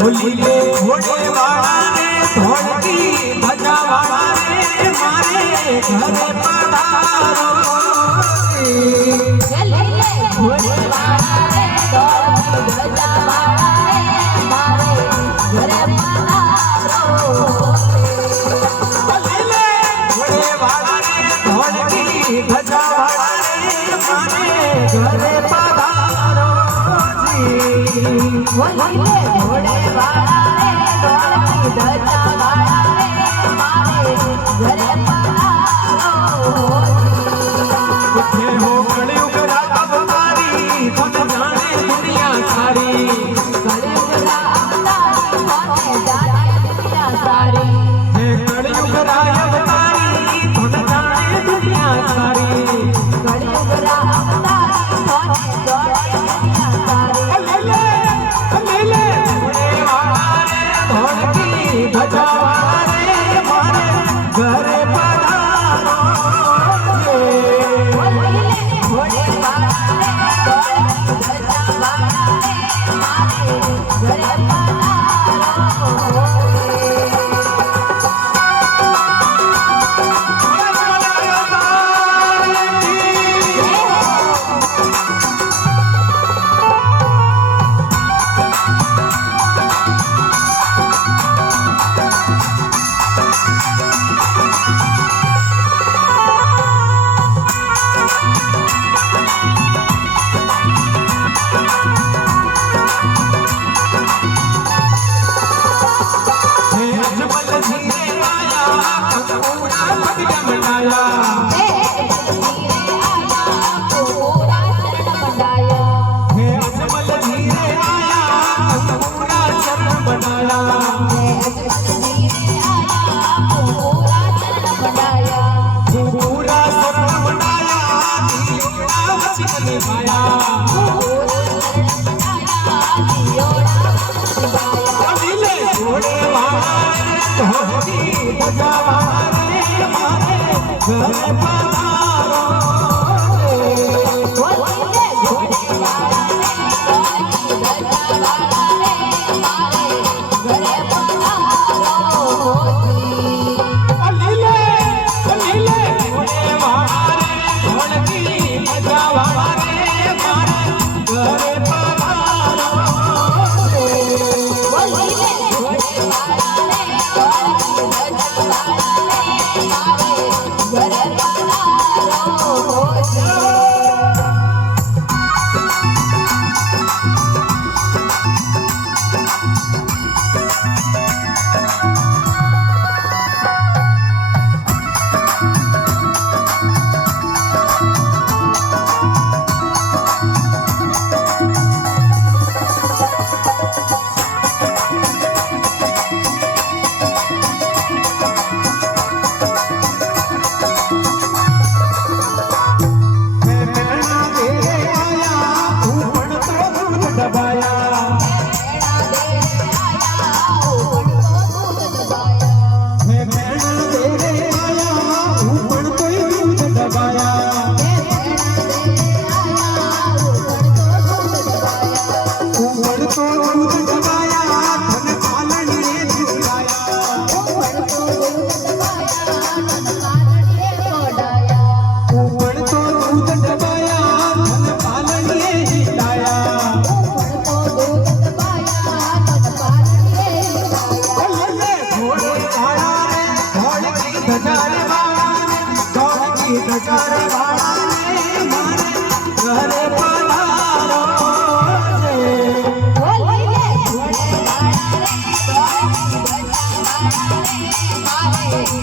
બોલીએ ઘોડે વાળા ને ધોળકી ધજા વાળા ને મારે ઘરે પધારો બોલીએ ઘોડે વાળા ને ધોળકી ધજા વાળા ને મારે ઘરે પધારો બોલીએ ઘોડે વાળા ને ધોળકી ધજા વાળા ને મારે ઘરે પધારો બોલીએ ઘોડે વાળા ને ધોળકી ધજા વાળા ને મારે ઘરે પધારો ઉઠે હો કળિયુગ રાત અવતારી તન જાણે દુનિયા સારી કળિયુગ અવતારી કોને જાણે દુનિયા સારી હે કળિયુગ રાય અવતારી તન જાણે દુનિયા સારી કળિયુગ અવતારી કોને જાણે દુનિયા સારી લેલે ઘોડે વાળા રે ધોળકી ધજા વાળા રે મારે ઘરે પધારો બોલીએ ઘોડે વાળા ને ધોળકી ધજા વાળા ને મારે ઘરે પધારો હે અજમલ ધીરે આયા કંકુડા પગ જમડાયા હે અજમલ ધીરે આયા કંકુડા ચરણ બનાયા પૂરા શરણ બનાયા દિયોડા વચન નિભાયા બોલીએ ઘોડે વાળા રે ધોળકી ધજા વાળા રે મારે ઘરે પધારો લીલે ઘોડે વાળા રે ધોળકી ધજા વાળા રે મારે ઘરે પધારો મેણા તેરે આયા તું પણ તો દૂધ દબાયા હે મેણા તેરે આયા તું પણ તોય દૂધ દબાયા તું પણ તો દૂધ દબાયા ધન પાલણીએ ઝુલાયા તું પણ તો દૂધ દબાયા ધન પાલણીએ ઝુલાયા બોલીએ ઘોડે વાળા રે ધોળકી ધજા રે વાળા રે ધોળકી ધજા રે વાળા રે મારે ઘરે પધારો મારે